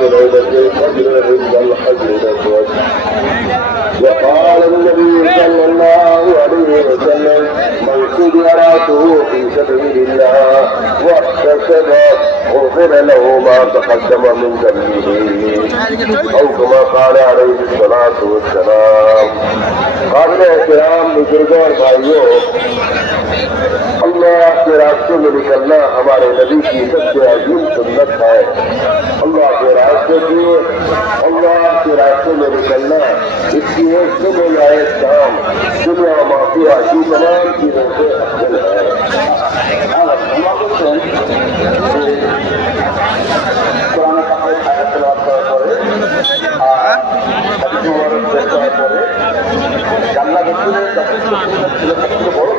ليلة القدر عند الحجر الأسود. وقال النبي صلى الله عليه وسلم: من سجى رأسه في سبيل الله واحتسب غفر له ما تقدم من ذنبه، أو كما قال عليه الصلاة والسلام. قابل احترام بزرگوں اور بھائیوں، اللہ کے راستے میں نکلنا ہمارے نبی کی سب سے عظیم سنت ہے. اللہ کے راستے میں نکلنا اس کی ایک صبح یا ایک شام دنیا معافیہ کی تمام چیزوں سے افضل ہے. قرآن জান্নাত বড়